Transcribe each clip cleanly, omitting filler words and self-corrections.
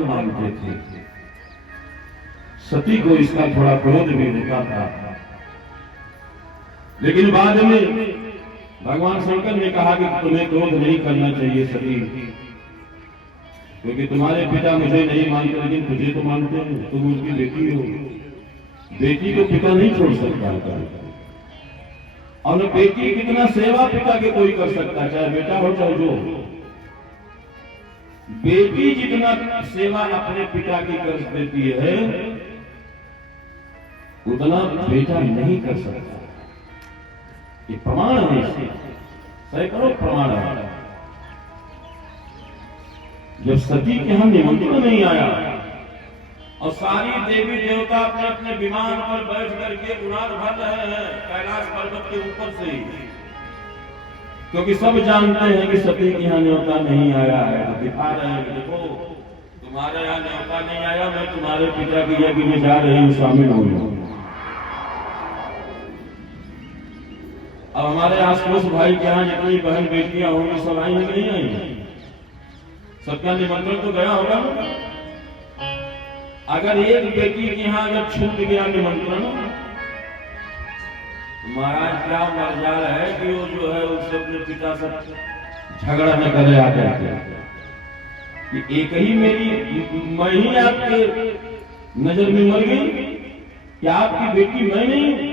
अलग मानते थे। सती को इसका थोड़ा क्रोध भी होता था, लेकिन बाद में भगवान शंकर ने कहा कि तुम्हें क्रोध नहीं करना चाहिए सती, क्योंकि तुम्हारे पिता मुझे नहीं मानते लेकिन तुझे तो मानते हैं, तुम उनकी बेटी हो। बेटी को पिता नहीं छोड़ सकता, और बेटी कितना सेवा पिता के कोई कर सकता है, चाहे बेटा हो चाहे जो हो। बेटी जितना सेवा अपने पिता की कर देती है उतना बेटा नहीं कर सकता। ये प्रमाण है, इससे सैकड़ों प्रमाण है। जब सती के यहां निमंत्रण नहीं आया और सारी देवी देवता अपने अपने विमान पर बैठ करके उड़ान भर रहे हैं कैलाश पर्वत के ऊपर से, क्योंकि सब जानते हैं कि सती के यहां न्योता नहीं आया है, तो दिखा रहे हैं कि देखो तुम्हारे यहां न्योता नहीं आया, मैं तुम्हारे पिता की यज्ञ में जा रही हूं, शामिल हो जाऊं। अब हमारे आसपास भाई के यहाँ जितनी बहन बेटियां होंगी सब आई नहीं आई, सबका निमंत्रण तो गया होगा। अगर एक बेटी के यहाँ अगर छूट गया निमंत्रण, महाराज क्या मर्जाल है कि वो जो है उससे अपने पिता से झगड़ा न करे आकर कि एक ही मैं ही आपके नजर में मर गई, क्या आपकी बेटी मैं नहीं?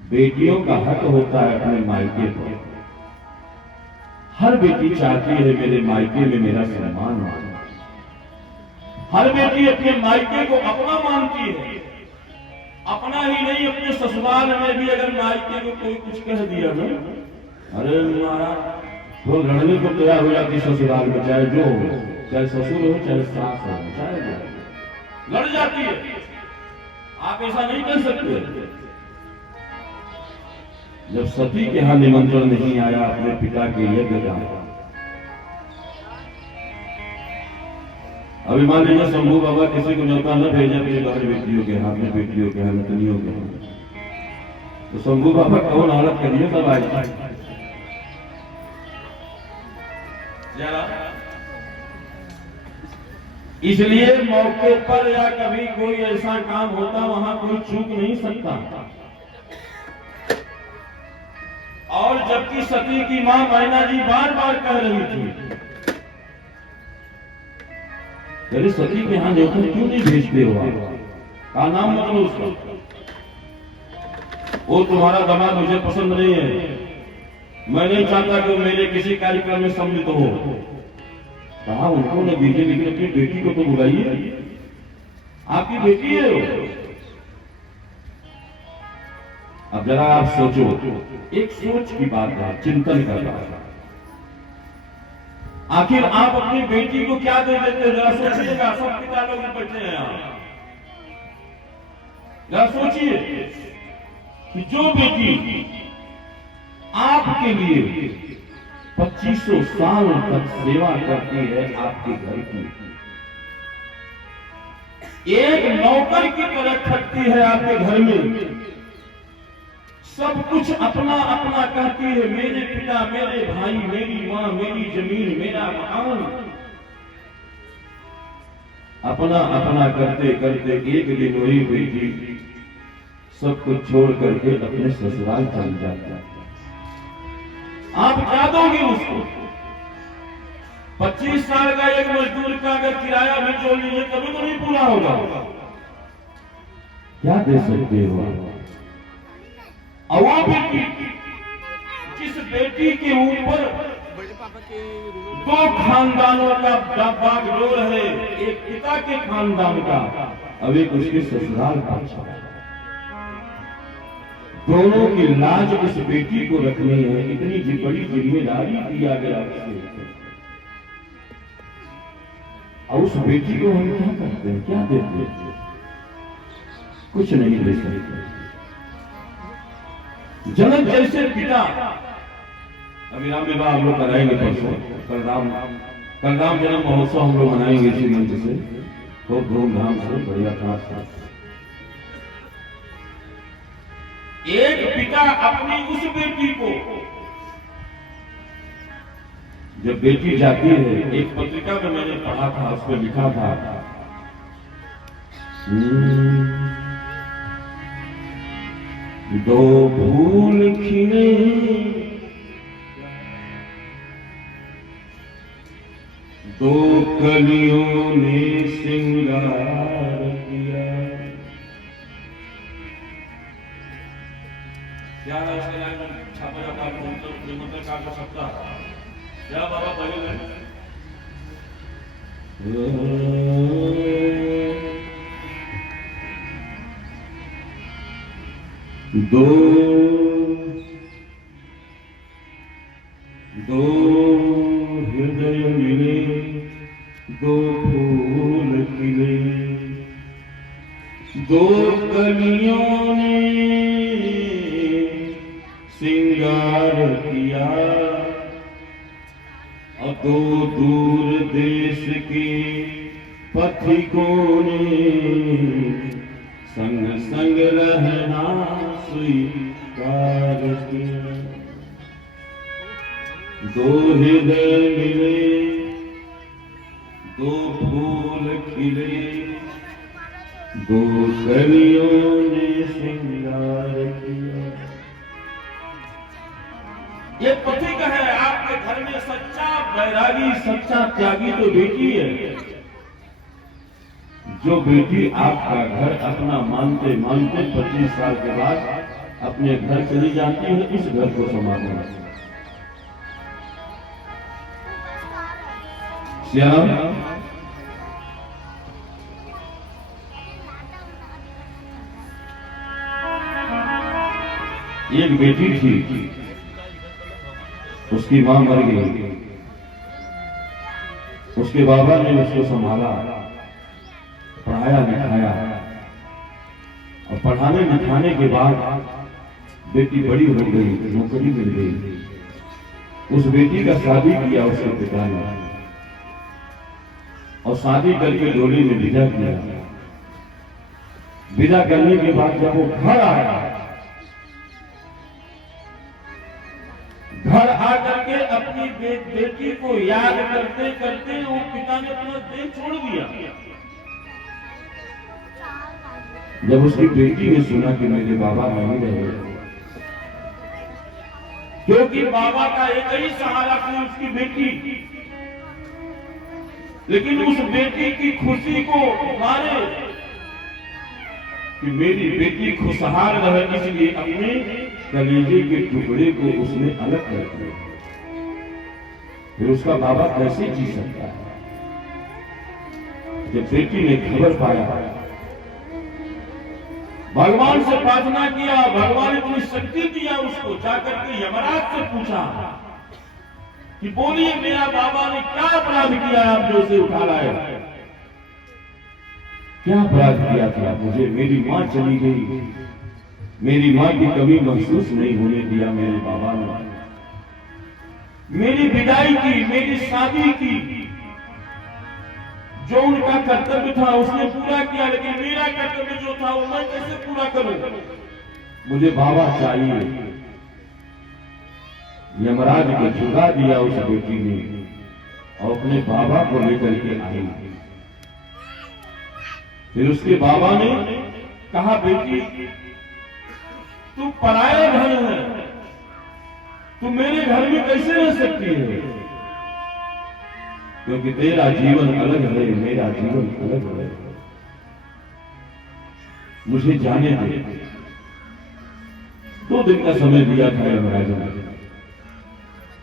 बेटियों का हक होता है अपने मायके पर। हर बेटी चाहती है मेरे मायके में मेरा सम्मान हो। हर बेटी अपने मायके को अपना मानती है, अपना ही नहीं अपने ससुराल में भी अगर मायके को कोई कुछ कह दिया ना, अरे महाराज वो लड़ने को तैयार हो जाती ससुराल में, चाहे जो हो, चाहे ससुर हो चाहे सास हो, चाहे लड़ जाती है। आप ऐसा नहीं कर सकते। जब सती के यहां निमंत्रण नहीं आया अपने पिता के यज्ञ का, अभी मान लीजिए शंभू बाबा किसी को न्योता न भेजा अपने बाहर बेटियों के हाथ में, बेटियों के हाथ में, नतनियों के हाथ, तो शंभू बाबा कौन हालत करिए तब आज। इसलिए मौके पर या कभी कोई ऐसा काम होता वहां कोई चूक नहीं सकता। और जबकि सती की मां मैना जी बार बार कह रही थी, अरे सती के यहां न्योता क्यों नहीं भेजते हो आप? का नाम मतलब उसका, वो तुम्हारा दामाद मुझे पसंद नहीं है, मैं नहीं चाहता कि मेरे किसी कार्यक्रम में सम्मिलित हो। कहा उनको न दीजिए, लेकिन अपनी बेटी को तो बुलाइए, आपकी बेटी है वो। अब जरा आप सोचो, एक सोच की बात है, चिंतन का बात है। आखिर आप अपनी बेटी को क्या दे देते? जरा सोचिएगा, सब पिता लोग बैठे हैं यहाँ, जरा सोचिए कि जो बेटी आपके लिए 2500 साल तक सेवा करती है आपके घर की, एक नौकर की तरह खटती है आपके घर में, सब कुछ अपना अपना कहती है, मेरे पिता, मेरे भाई, मेरी मां, मेरी जमीन, मेरा मकान, अपना अपना करते करते एक दिन वही बेटी सब कुछ छोड़ करके अपने ससुराल चल जाता है। आप क्या दोगे उसको? 25 साल का एक मजदूर का अगर किराया भी जोड़ लीजिए तभी तो नहीं पूरा होगा। क्या दे सकते हो? और वो बेटी, जिस बेटी के ऊपर दो खानदानों का बागडोर है, एक पिता के खानदान का, अब एक उसके ससुराल का, दोनों की लाज उस बेटी को रखनी है, इतनी बड़ी जिम्मेदारी दिया गया उसे, और उस बेटी को हम क्या करते हैं, क्या देते हैं? कुछ नहीं दे सकते। जनक जैसे पिता, अभी राम विवाह हम लोग कराएंगे परसों, कल राम जन्म महोत्सव हम लोग मनाएंगे इसी मंच से, खूब धूमधाम से, बढ़िया खास खास। एक पिता अपनी उस बेटी को जब बेटी जाती है, एक पत्रिका में मैंने पढ़ा था, उस पर लिखा था दो फूल खिले दो कलियों ने सिंगार किया। क्या है इसके लाइन में छापा जाता है, मतलब का सकता क्या बाबा बोले दो दो हृदय मिले दो फूल खिले दो कलियों ने सिंगार किया और दो दूर देश के पथिकों ने संग संग रहना स्वीकार किया। दो हृदय मिले दो फूल खिले दो कलियों ने श्रृंगार किया। ये पथिक है आपके घर में सच्चा बैरागी, सच्चा त्यागी तो बेटी है। जो बेटी आपका घर अपना मानते मानते 25 साल के बाद अपने घर चली जाती है, इस घर को संभालना। श्याम एक बेटी थी, उसकी मां मर गई, उसके बाबा ने उसको संभाला, पढ़ाया लिखाया और पढ़ाने लिखाने के बाद बेटी बड़ी हो गई, नौकरी मिल गई। उस बेटी का शादी किया उसके पिता ने और शादी करके डोली में विदा किया। विदा करने के बाद जब वो घर आया, घर आकर के अपनी बेटी को याद करते करते वो पिता ने अपना देह छोड़ दिया। जब उसकी बेटी ने सुना कि मेरे बाबा नहीं रहे, क्योंकि बाबा का एक ही सहारा थी उसकी बेटी, लेकिन उस बेटी की खुशी को मारे कि मेरी बेटी खुशहाल रहे, इसलिए अपने कलेजे के टुकड़े को उसने अलग कर दिया। फिर उसका बाबा कैसे जी सकता है? जब बेटी ने खबर पाया, भगवान से प्रार्थना किया, भगवान ने इतनी शक्ति दिया उसको, जाकर के यमराज से पूछा कि बोलिए मेरा बाबा ने क्या अपराध किया, आप जो उसे उठा लाए? क्या अपराध किया था? मुझे मेरी मां चली गई, मेरी मां की कमी महसूस नहीं होने दिया मेरे बाबा ने। मेरी विदाई की, मेरी शादी की, जो उनका कर्तव्य था उसने पूरा किया, लेकिन मेरा कर्तव्य जो था वो मैं कैसे पूरा करूं? मुझे बाबा चाहिए। यमराज को झुका दिया उस बेटी ने और अपने बाबा को लेकर के आई। फिर उसके बाबा ने कहा, बेटी तू पराया घर है, तू मेरे घर में कैसे रह सकती है? क्योंकि तेरा जीवन अलग है, मेरा जीवन अलग है, मुझे जाने दे। 2 दिन का समय दिया था यमराज ने।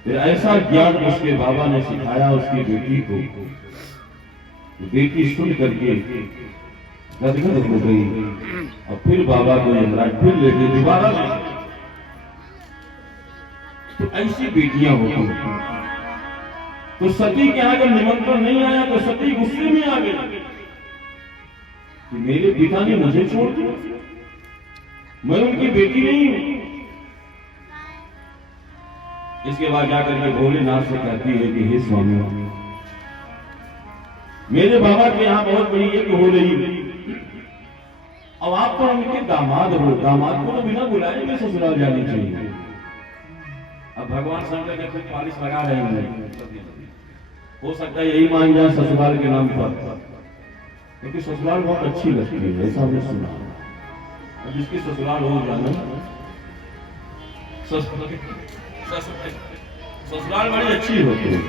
फिर ऐसा ज्ञान उसके बाबा ने सिखाया उसकी बेटी को, बेटी सुन करके गदगद हो गई और फिर बाबा को यमराज फिर लेके दोबारा ले। तो ऐसी बेटियां होती हैं। तो सती के यहाँ जब निमंत्रण नहीं आया तो सती गुस्से में आ गई कि मेरे पिता ने मुझे छोड़ दिया, मैं उनकी बेटी नहीं हूं। इसके बाद जाकर के भोलेनाथ से कहती है कि हे स्वामी, मेरे बाबा के यहाँ बहुत बड़ी यज्ञ हो रही है, अब आप तो उनके दामाद हो, दामाद को तो बिना बुलाए भी ससुराल जानी चाहिए। अब भगवान शंकर के खूब पालिश लगा रहे हैं, हो सकता है यही मान जाए ससुराल के नाम पर, क्योंकि ससुराल बहुत अच्छी लगती है, ऐसा हमने सुना। और जिसकी ससुराल हो जाना, ससुराल बड़ी अच्छी होती है।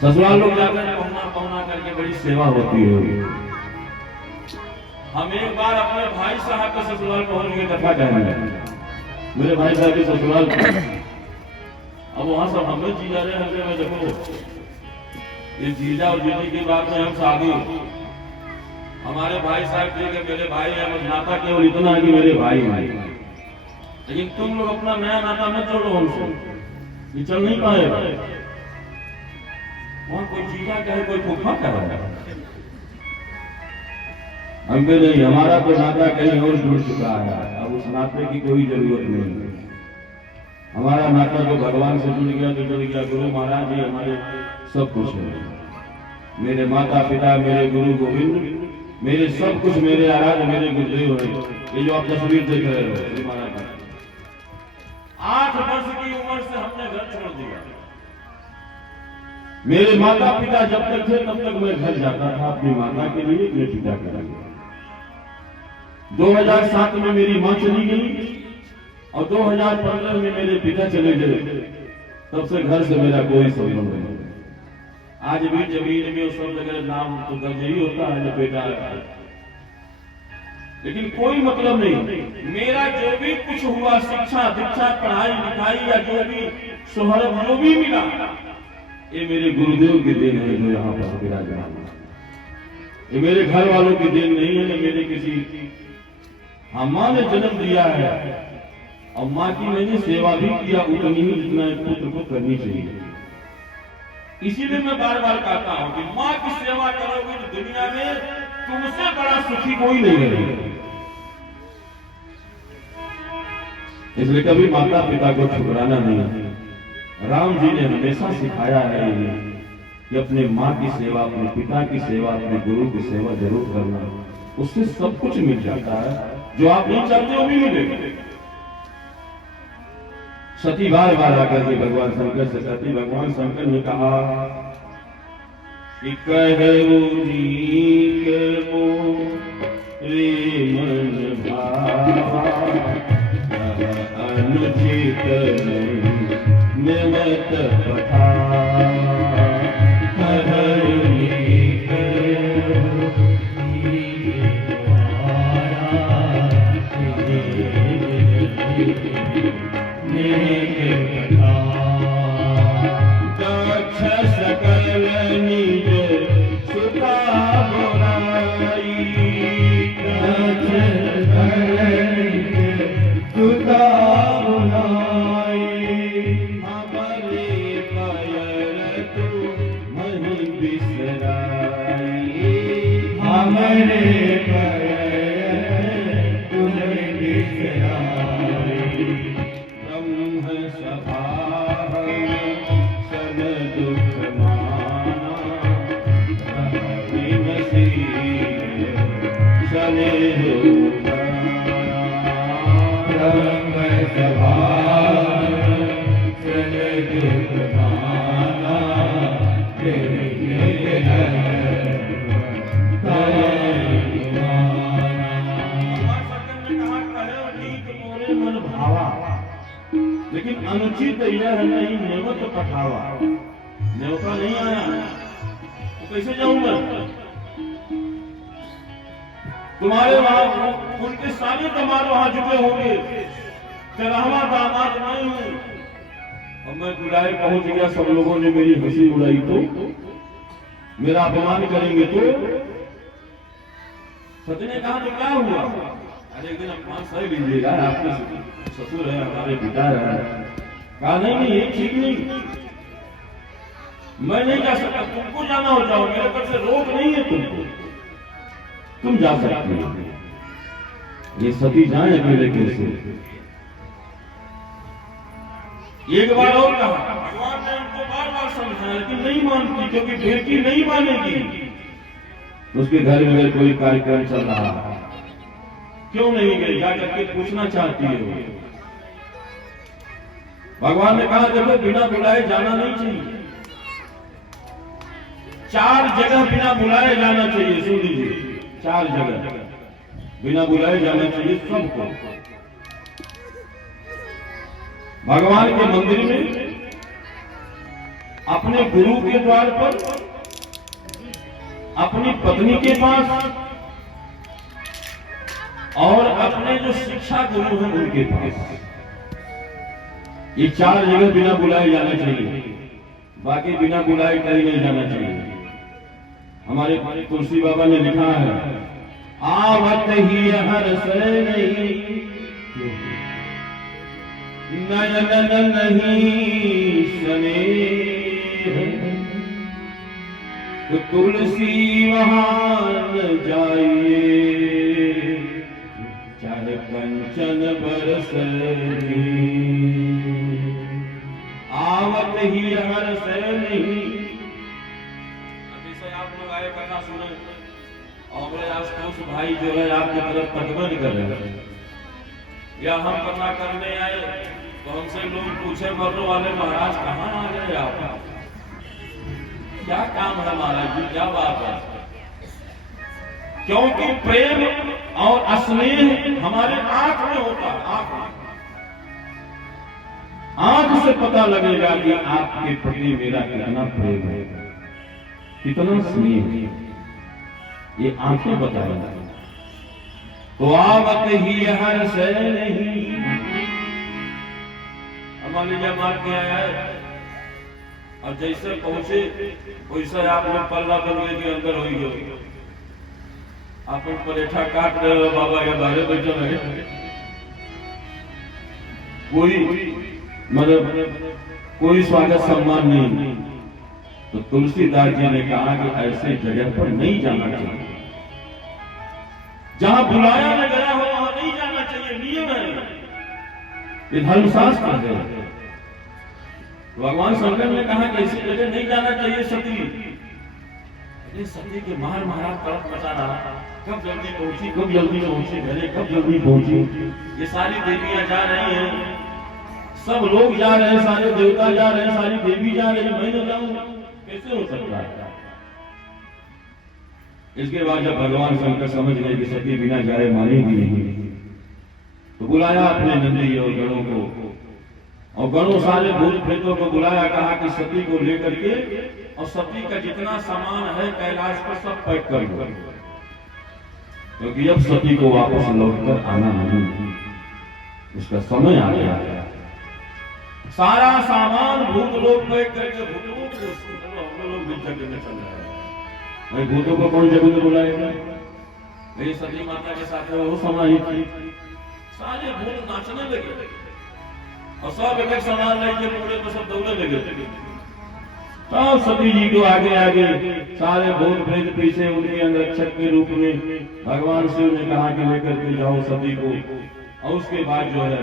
ससुराल लोग जाकर पहुना पहुना करके बड़ी सेवा होती है। हम एक बार अपने भाई साहब के ससुराल पहुंच गए कथा कहने, मेरे भाई साहब के ससुराल। अब वहां सब हमें जीजा रहे हमें में देखो, ये जीजा और जीजी की बात में हम साधु, हमारे भाई साहब ठीक है, मेरे भाई है, बस नाता केवल इतना है कि मेरे भाई भाई, लेकिन तुम लोग अपना नया नाता मत जोड़ो हमसे, ये चल नहीं पाएगा। वहां कोई जीजा कहे, कोई फूफा कहे, हम भी नहीं, हमारा तो नाता कहीं और जुड़ चुका है, अब उस नाते की कोई जरूरत नहीं है। हमारा नाता जो भगवान से जुड़ गया तो जुड़ गया, गुरु महाराज जी हमारे सब कुछ है, मेरे माता पिता, मेरे गुरु गोविंद, मेरे सब कुछ, मेरे आराध्य, मेरे गुरुदेव है। ये जो आप तस्वीर देख रहे हो महाराज, 8 वर्ष की उम्र से हमने घर छोड़ दिया। मेरे माता पिता जब तक थे तब तक मैं घर जाता था अपनी माता के लिए, अपने पिता के लिए। 2007 में मेरी मां चली गई और 2015 में मेरे पिता चले गए, तब से घर से मेरा कोई संबंध नहीं। आज भी जमीन में सब जगह नाम तो दर्ज ही होता है जो बेटा है, लेकिन कोई मतलब नहीं। मेरा जो भी कुछ हुआ, शिक्षा दीक्षा पढ़ाई लिखाई या जो भी शोहरत जो भी मिला, ये मेरे गुरुदेव की देन है जो यहाँ पर विराजमान है। ये मेरे घर वालों की देन नहीं है, न मेरे किसी, हाँ माँ ने जन्म दिया है और माँ की मैंने सेवा भी किया उतनी ही जितना एक पुत्र को करनी चाहिए। इसीलिए मैं बार बार कहता हूँ कि माँ की सेवा करोगे तो दुनिया में तुमसे बड़ा सुखी कोई नहीं है। इसलिए कभी माता पिता को ठुकराना नहीं। राम जी ने हमेशा सिखाया है कि अपने माँ की सेवा, अपने पिता की सेवा, अपने गुरु की सेवा जरूर करना, उससे सब कुछ मिल जाता है जो आप नहीं चाहते वो भी मिलेगा। सती बार बार आकर के भगवान शंकर से कहती, भगवान शंकर ने कहा कि कहू नीक मोरे मन भावा, अनुचित निमत पठावा, कहू नीक दक्ष सकल निज सुता बुराई, दक्ष सकल निज सुता बुराई, हमारे पैर तू मही बिसराई, हमारे लेकिन अनुचित यह नहीं नेवत पठावा, न्योता नहीं आया तो कैसे जाऊंगा? तुम्हारे वहां उनके सारे दामाद वहां जुटे होंगे, 13वां दामाद मैं हूं और मैं बुलाए पहुंच गया। सब लोगों ने मेरी हंसी उड़ाई तो, मेरा अपमान करेंगे तो। सती ने कहा तो क्या हुआ? अरे एक दिन अपमान सह लीजिएगा, आपके ससुर है, हमारे पिता है। कहा नहीं नहीं ये ठीक नहीं, मैं नहीं जा सकता, तुमको जाना हो जाओ, मेरे तरफ से रोक नहीं है तुमको, तुम जा सकते हो। ये सती जाए अकेले कैसे? एक बार और कहा, भगवान ने उनको बार बार समझाया लेकिन नहीं मानती, क्योंकि बेटी नहीं मानेगी। उसके घर में अगर कोई कार्यक्रम चल रहा है, क्यों नहीं गई? जाकर के पूछना चाहती है। भगवान ने कहा देखो बिना बुलाए जाना नहीं चाहिए, 4 जगह बिना बुलाए जाना चाहिए। सुन लीजिए, 4 जगह बिना बुलाए जाना चाहिए सबको। भगवान के मंदिर में, अपने गुरु के द्वार पर, अपनी पत्नी के पास और अपने जो शिक्षा गुरु हैं उनके पास। ये 4 जगह बिना बुलाए जाना चाहिए, बाकी बिना बुलाए कहीं नहीं जाना चाहिए। हमारे तुलसी बाबा ने लिखा है, आवत ही हर से नहीं नयन नहीं स्नेह, तो तुलसी वहां न जाइए चाहे कंचन बरसे। आवत ही हर से नहीं। अभी आप लोग आए कथा सुने और बोले आशुतोष भाई जो है आपकी तरफ तकबर कर रहे हैं, या हम कथा करने आए तो हमसे लोग पूछे मर्रो वाले महाराज कहाँ आ गए आप, क्या काम है महाराज जी, क्या बात है। क्योंकि प्रेम और स्नेह हमारे आंख में होता है। आंख से पता लगेगा कि आपके प्रति मेरा कितना प्रेम है, कितना स्नेह है, ये आंखें बताएंगे। तो आवत ही हर से नहीं। मान लीजिए मार के आया है और जैसे पहुंचे वैसे आप लोग पल्ला बन गए के अंदर हो गए, आप परेठा काट रहे हो, बाबा के बाहर बैठे रहे, कोई मतलब कोई स्वागत सम्मान नहीं। तो तुलसीदास जी ने कहा कि ऐसे जगह पर नहीं जाना चाहिए, जहां बुलाया न गया हो वहां नहीं जाना चाहिए, नियम है, ये धर्मशास्त्र है। भगवान शंकर ने कहा कि ऐसी जगह नहीं जाना चाहिए सती। सती के मार महाराज तड़प मचा रहा, कब जल्दी पहुंची, कब जल्दी पहुंची, घरे कब जल्दी पहुंची। ये सारी देवियां जा रही हैं, सब लोग जा रहे हैं, सारे देवता जा रहे हैं, सारी देवी जा रही है, मैं तो जाऊं, कैसे हो सकता है। इसके बाद जब भगवान शंकर समझ गए कि सती बिना जाए मारेगी नहीं, तो बुलाया अपने नंदी और गणों को, और गणों सारे भूत प्रेतों को बुलाया, कहा कि सती को लेकर के और सती का जितना सामान है कैलाश पर सब पैक कर दो, क्योंकि अब सती को वापस लौटकर आना नहीं, उसका समय आ गया। सारा सामान भूत लोग पैक करके भूतों को हम लोग भी जगह में चल रहे हैं। भाई भूतों को कौन जगह में बुलाएगा, मेरी सती माता के साथ वो समाहित थी, सारे भूत नाचने लगे और सब एक सामान लेके पूरे तो सब दौड़ने लगे। तो सती जी को आगे आगे सारे भूत प्रेत पीछे उनके अंगरक्षक के रूप में भगवान शिव ने कहा कि लेकर के जाओ सती को। और उसके बाद जो है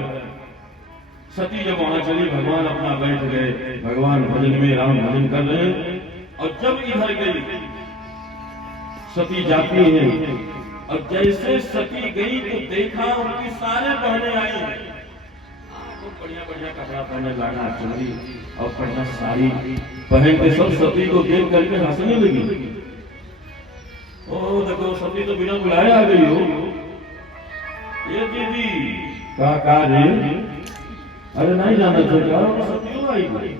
सती जब वहां चली, भगवान अपना बैठ गए, भगवान भजन में राम भजन कर रहे हैं। और जब इधर गई सती जाती है, और जैसे सती गई तो देखा उनकी सारे बहनें आई हैं, बढ़िया बढ़िया कपड़ा पहने, लाना चुनरी और बढ़िया साड़ी पहन के सब सती को देख करके हंसने लगी। ओ देखो सती तो बिना बुलाए आ गई हो, ये दीदी का कार्य, अरे नहीं जाना चाहिए, सती आई गई,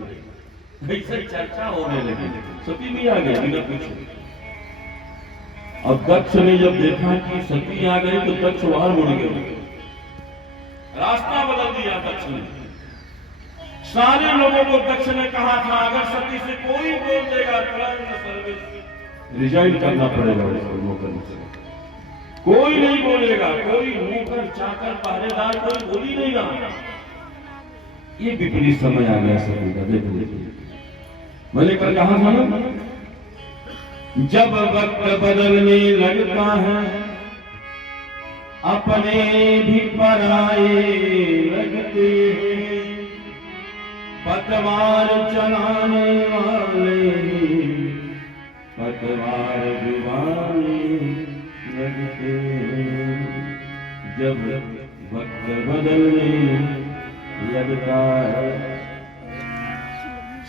ऐसे चर्चा होने लगी, सती भी आ गई बिना पूछे। और दक्ष ने जब देखा कि सती आ गई तो दक्ष बाहर मुड़ गए, रास्ता बदल दिया दक्ष ने। सारे लोगों को दक्ष ने कहा था अगर सती से कोई बोल देगा तुरंत सर्विस रिजाइन करना पड़ेगा, कोई नहीं बोलेगा, कोई नौकर चाकर पहरेदार कोई बोल ही नहीं रहा। ये विपरीत समय आ गया सभी का। देखो मैंने कल कहा था ना, जब वक्त बदलने लगता है अपने भी पराए लगते हैं, पतवार चलाने वाले पतवार डुबाने लगते हैं। जब वक्त बदलने लगता है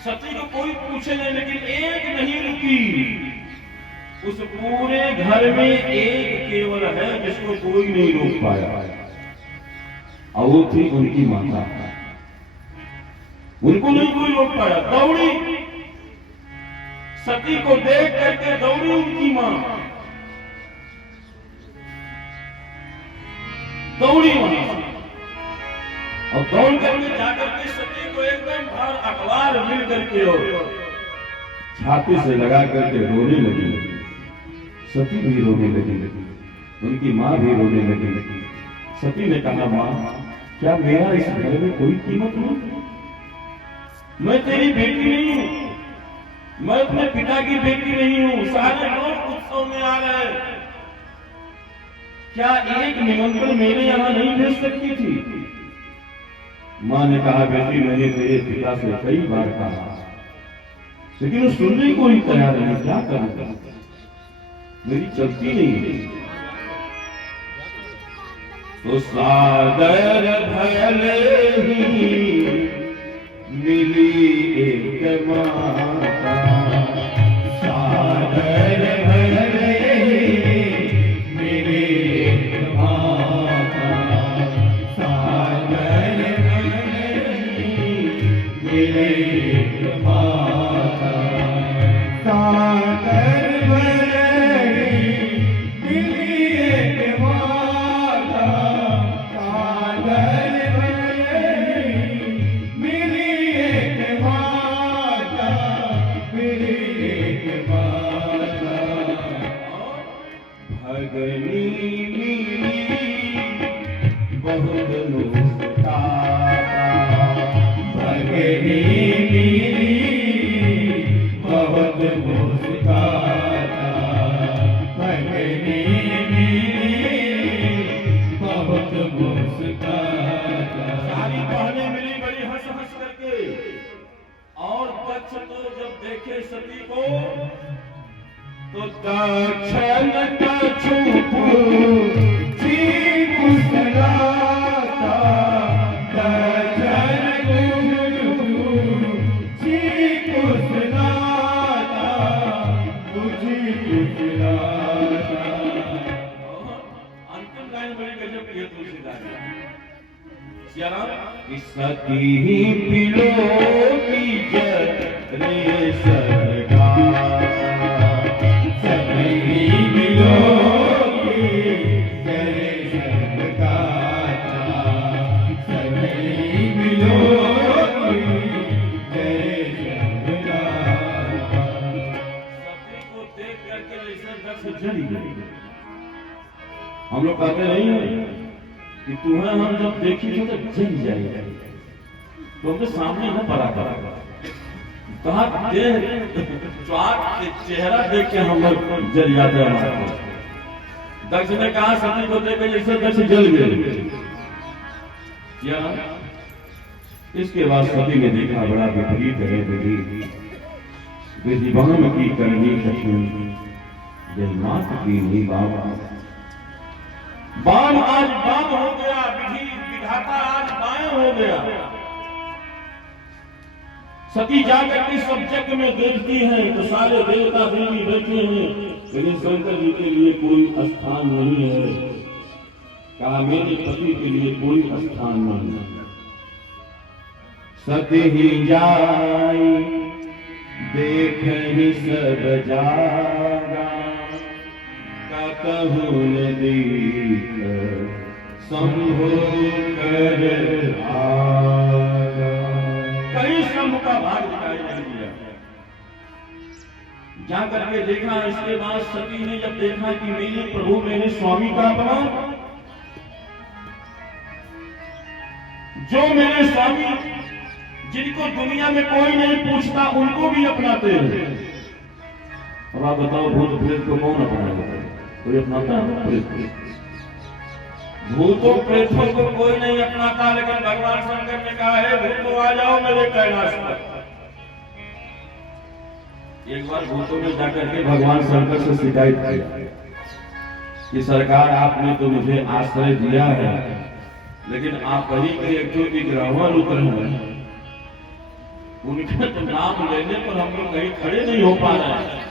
सती को कोई पूछे नहीं, लेकिन एक नहीं रुकी। उस पूरे घर में एक केवल है जिसको कोई नहीं रोक पाया, और वो थी उनकी माता। उनको नहीं कोई रोक पाया। दौड़ी, सती को देख करके दौड़ी उनकी मां, दौड़ी वहां, और दौड़ करके जाकर के सती को एकदम हर अखबार मिल करके और छाती से लगा करके रोने लगी। सती भी रोने लगी, उनकी मां भी रोने लगी। सती ने कहा, मां, क्या मेरा इस घर में कोई कीमत नहीं? मैं तेरी बेटी नहीं हूं, मैं अपने पिता की बेटी नहीं हूं। सारे लोग उत्सव में आ रहे हैं, क्या एक निमंत्रण मेरे यहां नहीं भेज सकती थी? मां ने कहा, बेटी, मैंने तेरे पिता से कई बार कहा, लेकिन वो सुनने को ही तैयार नहीं। क्या करूं, मेरी चलती नहीं। तो सादर भले ही मिली एक माता, सादर भले ही मिली एक माता, सादर भले ही मिली एक माता, सादर सती को तो दक्षण का छूप चीकू सलाता, दक्षण चीकू सलाता, चीकू सलाता। अंतिम लाइन बड़ी गजब की है तुलसीदास। सती ही पिलो की रे सरकार, सती ही पिलो की रे सरकार, सती ही पिलो की रे सरकार। सती को देख करके ऐसे दर से जली गई। हम लोग कहते नहीं है कि तुम्हें हम जब देखी तो जल जाएगा, तो उनके सामने न पड़ा पड़ा कहा चेहरा देख के हम लोग जल जाते हैं। दक्ष ने कहा, सती को देख के जैसे दक्ष जल गए। इसके बाद सती ने देखा, बड़ा विपरीत है विधि बाम की करनी कठिन, जन्मात की नहीं बाबा। बाम आज बाम हो गया, विधि विधाता आज बाएं हो गया। सती जाकर के सब जग में देखती हैं तो सारे देवता देवी बैठे हैं, लेकिन शंकर जी के लिए कोई स्थान नहीं है। कहा, मेरे पति के लिए कोई स्थान नहीं है। सती ही जाई देख ही सब जागा, कहूँ न दीख शंभु कर आगा। कहीं शंभु का भाग दिखाई नहीं दिया। जाकर के देखा, इसके बाद सती ने जब देखा कि मेरे प्रभु मेरे स्वामी का अपमान, जो मेरे स्वामी जिनको दुनिया में कोई नहीं पूछता उनको भी अपनाते हैं। अब आप बताओ, भूत प्रेत को कौन अपनाएगा? कोई अपनाता है? भूतों प्रेतों को कोई नहीं अपनाता, लेकिन भगवान शंकर ने कहा है, भूतों आ जाओ मेरे कैलाश पर। एक बार भूतों में जाकर के भगवान शंकर से शिकायत की कि सरकार, आपने तो मुझे आश्रय दिया है, लेकिन आप कहीं के एक विग्रहवा रुद्र हैं, उनका तो नाम लेने पर हम लोग कहीं खड़े नहीं हो पा रहे हैं।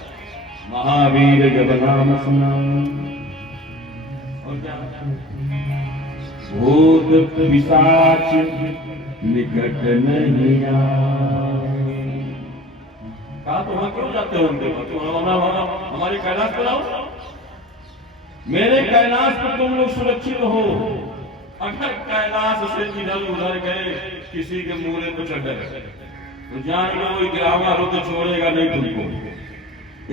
महावीर जब नाम सुना और क्या भूत पिशाच निकट नहीं आए। कहा तो वहां क्यों जाते हो उनके पास? हमारे कैलाश पर आओ, मेरे कैलाश पर तुम लोग सुरक्षित हो। अगर कैलाश से इधर उधर गए किसी के मूले पर चढ़ गए तो जान लो कोई गिरावा हो तो छोड़ेगा नहीं तुमको,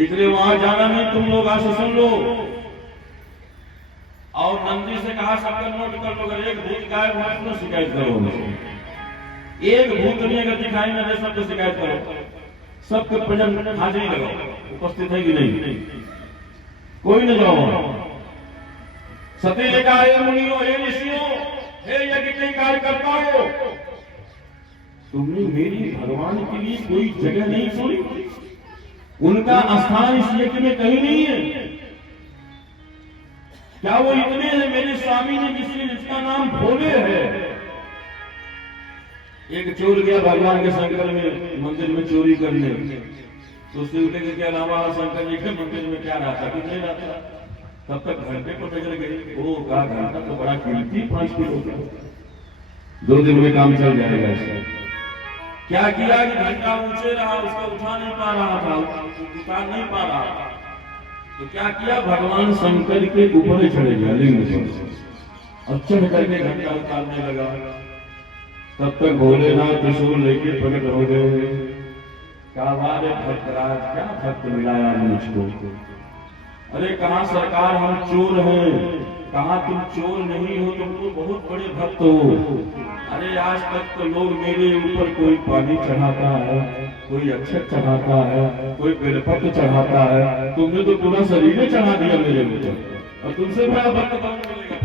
इसलिए वहां जाना नहीं। तुम लोग आशा सुन लो। और नंदी से कहा सबका नोट कर लो, अगर एक भूत गायब हो तो शिकायत करो। एक भूत नहीं अगर दिखाई न दे सबको शिकायत करो, सबके प्रजन हाजिरी लगाओ, उपस्थित है कि नहीं, कोई न जाओ। सती ने कहा हे मुनियों, हे ऋषियों, हे यज्ञ के कार्यकर्ताओं, तुमने मेरी भगवान के लिए कोई जगह नहीं छोड़ी? उनका स्थान इस यज्ञ में कहीं नहीं है क्या? वो इतने हैं मेरे स्वामी ने जिसका नाम भोले है। एक चोर गया भगवान के शंकर में मंदिर में चोरी करने, तो शिव के अलावा शंकर जी के मंदिर में क्या रहा था, कुछ नहीं रहा था। तब तक घंटे पर नजर गई, वो का घंटा तो बड़ा कीमती 5 किलो का, 2 दिन में काम चल जाएगा इसका। क्या किया कि घंटा ऊंचे रहा, उसको उठा नहीं पा रहा था, उतार नहीं पा रहा था। तो क्या किया, भगवान शंकर के ऊपर चढ़े गया लिंग पर और चढ़ करके घंटा उतारने लगा। तब तक भोलेनाथ त्रिशूल लेके प्रकट हो गए। कहा वारे भक्तराज, क्या भक्त मिलाया मुझको? अरे कहा सरकार हम चोर हैं। कहा तुम चोर नहीं हो, तुम तो बहुत बड़े भक्त हो। अरे आज तक तो लोग मेरे ऊपर कोई पानी चढ़ाता है, कोई अक्षत चढ़ाता है, कोई बेलपत्र चढ़ाता है, तुमने तो पूरा शरीर चढ़ा दिया मेरे ऊपर, और तुमसे बड़ा भक्त कौन मिलेगा?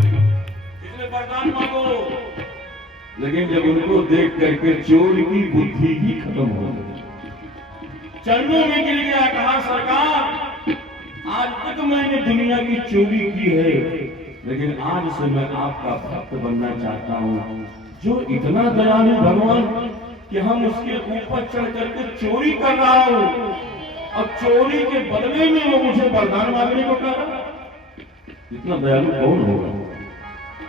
इसलिए वरदान मांगो। लेकिन जब उनको देख करके चोर की बुद्धि ही खत्म हो गई, चरणों में गिर गया। कहा सरकार आज तक मैंने दुनिया की चोरी की है, लेकिन आज से मैं आपका भक्त बनना चाहता हूँ। जो इतना दयालु भगवान कि हम उसके ऊपर चढ़ करके चोरी कर रहा हूँ, अब चोरी के बदले में वो मुझे वरदान मांगने को कह रहा, इतना दयालु कौन होगा?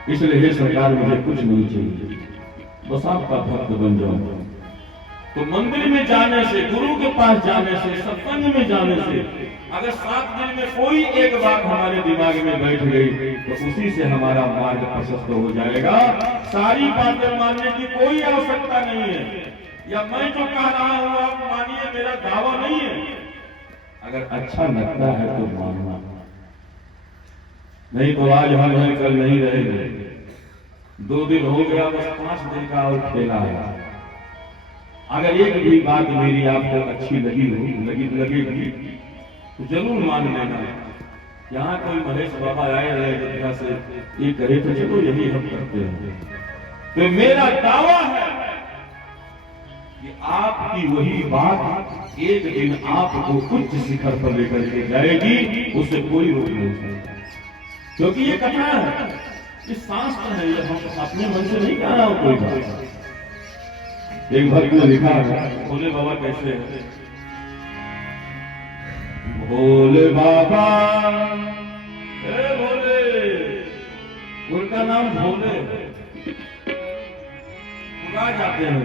इसलिए हे सरकार मुझे कुछ नहीं चाहिए, बस आपका भक्त बन जाऊं। तो मंदिर में जाने से, गुरु के पास जाने से, सत्संग में जाने से अगर 7 दिन में कोई एक बात हमारे दिमाग में बैठ गई तो उसी से हमारा मार्ग प्रशस्त हो जाएगा। सारी बातें मानने की कोई आवश्यकता नहीं है, या मैं जो कह रहा हूं आप मानिए, मेरा दावा नहीं है। अगर अच्छा लगता है तो मानना, नहीं तो आज हम हैं कल नहीं रहेंगे। 2 दिन हो गया, बस 5 दिन का और खेला है। अगर एक भी बात मेरी आपको अच्छी लगेगी तो जरूर मान लेना। यहाँ कोई महेश बाबा आए रहे अयोध्या से, ये करे तो चलो यही हम करते हैं। तो मेरा दावा है कि आपकी वही बात एक दिन आपको उच्च शिखर पर लेकर के जाएगी, उससे कोई रोक नहीं सकता। क्योंकि ये कथा है, ये शास्त्र है, ये हम अपने मन से नहीं कह रहा हूं कोई बात। एक भक्त ने लिखा है, भोले बाबा कैसे है? भोले बाबा, हे भोले, उनका नाम भोले, बुलाए जाते हैं,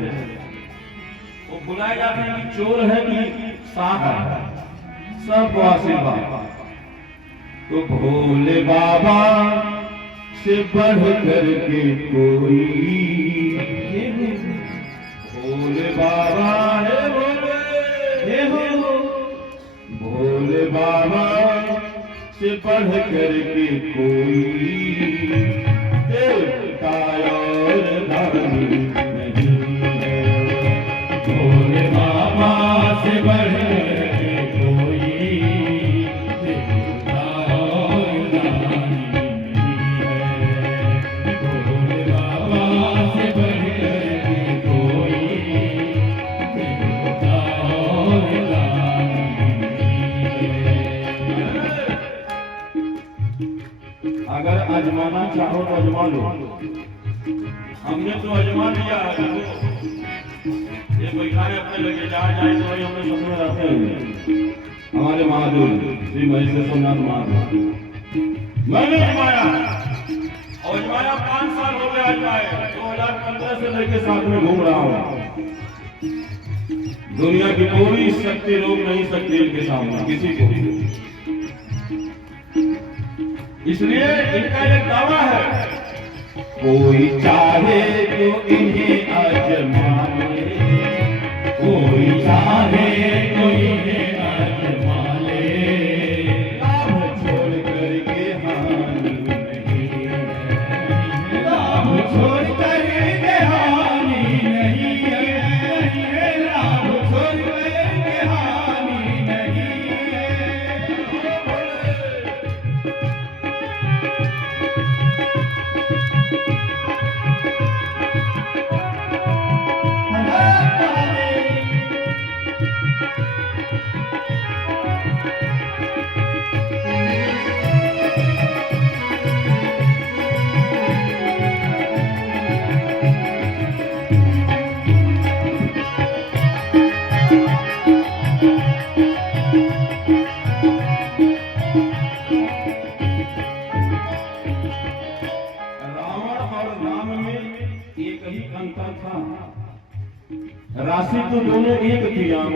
वो बुलाए जाते हैं कि चोर है कि साफ है, सबको आशीर्वाद। तो भोले बाबा से बढ़ करके कोई, भोले बाबा है भोले, हे भोले बाबा से बढ़ करके कोई देवता और धर्मी नहीं है। भोले बाबा से बढ़ करके कोई देवता और धर्मी नहीं है। भोले बाबा से बढ़ करके कोई देवता और अगर आजमाना चाहो तो आजमा लो। हमने तो आजमा लिया। ये बैठाए अपने लगे जाए तो वही हमने सपने रहते हैं। हमारे महादेव श्री महेश्वरनाथ महादेव मैंने अजमाया और अजमाया 5 साल हो गए अजमाए। 2015 से लेकर साथ में घूम रहा हूँ। दुनिया की कोई शक्ति रोक नहीं सकती इनके सामने किसी को। इसलिए इनका एक दावा है, कोई चाहे तो इन्हें आजमा ले, कोई चाहे तो इन्हें आजमा ले, लाभ छोड़ करके हानि नहीं है, लाभ छोड़ करके हानि नहीं है, लाभ छोड़ करके हानि नहीं है। राशि तो दोनों एक थी। यहाँ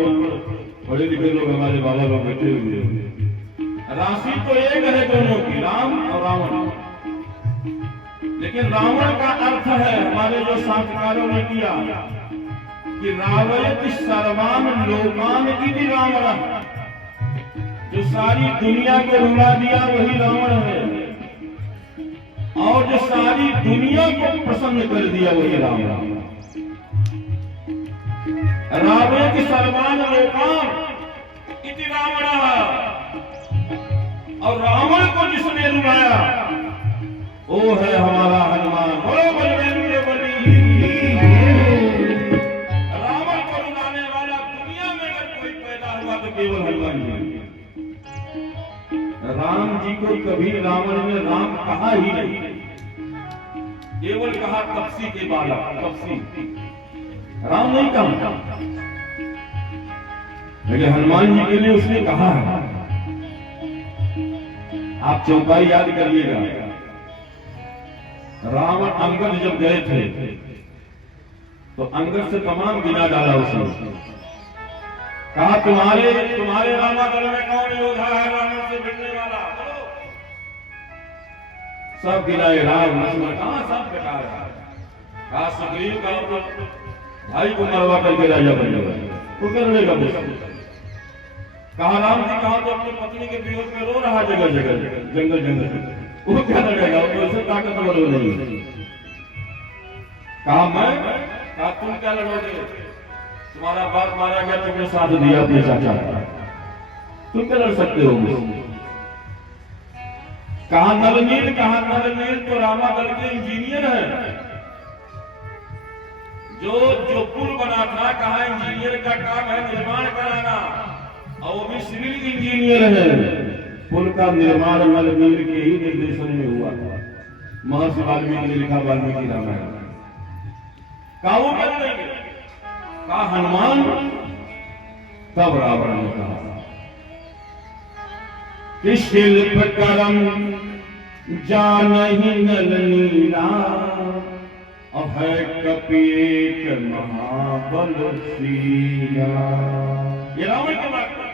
बड़े लिखे लोग हमारे बाबा लोग बैठे हुए हैं। राशि तो एक है दोनों की, राम और रावण। लेकिन रावण का अर्थ है हमारे जो शास्त्रकारों ने किया कि रावयति सर्वान लोकान इति रावण, जो सारी दुनिया को रुला दिया वही रावण है, और जो सारी दुनिया को प्रसन्न कर दिया वही रावण। रावयति सर्वान लोकान इति रावण, और रावण को जिसने रुलाया वो है हमारा हनुमान। बोलो बलवीर बली। रावण को रुलाने वाला दुनिया में अगर कोई पैदा हुआ तो केवल हनुमान जी। राम जी को कभी रावण ने राम कहा ही नहीं, केवल कहा तपसी के बालक, तपसी, राम नहीं कहा। लेकिन हनुमान जी के लिए उसने कहा है। आप चौपाई याद करिएगा, रावण अंगद जब गए थे तो अंगद से तमाम गिना डाला उसने। कहा तुम्हारे रामागढ़ में कौन योद्धा है रावण से भिड़ने वाला? सब गिनाए, राम लक्ष्मण कहा, सब बेकार है। कहा सुग्रीव का भाई को मरवा करके राजा बनेगा, वो कर लेगा। कहा राम जी कहा तो अपनी पत्नी के विरोध में रो रहा जगह जगह जंगल जंगल, वो क्या लड़ेगा? वो ऐसे ताकतवर नहीं। कहा मैं, तुम क्या लड़ोगे? तुम्हारा बाप मारा गया, तुमने साथ दिया अपने चाचा का, तुम क्या लड़ सकते हो मुझसे? कहा नलनील, कहा नलनील तो रामागढ़ के इंजीनियर है, जो पुल बना था। कहा इंजीनियर का काम है निर्माण कराना, और वो भी सिविल इंजीनियर है। पुल का निर्माण नलनील के ही निर्देशन में हुआ था। महर्षि वाल्मीकि ने लिखा वाल्मीकि रामायण। कहा वो कर देंगे, कहा हनुमान। तब रावण ने कहा कि शिल्प करम जानहि नलनीला, है कपीक महाबल सीला। ये रावण की बात है।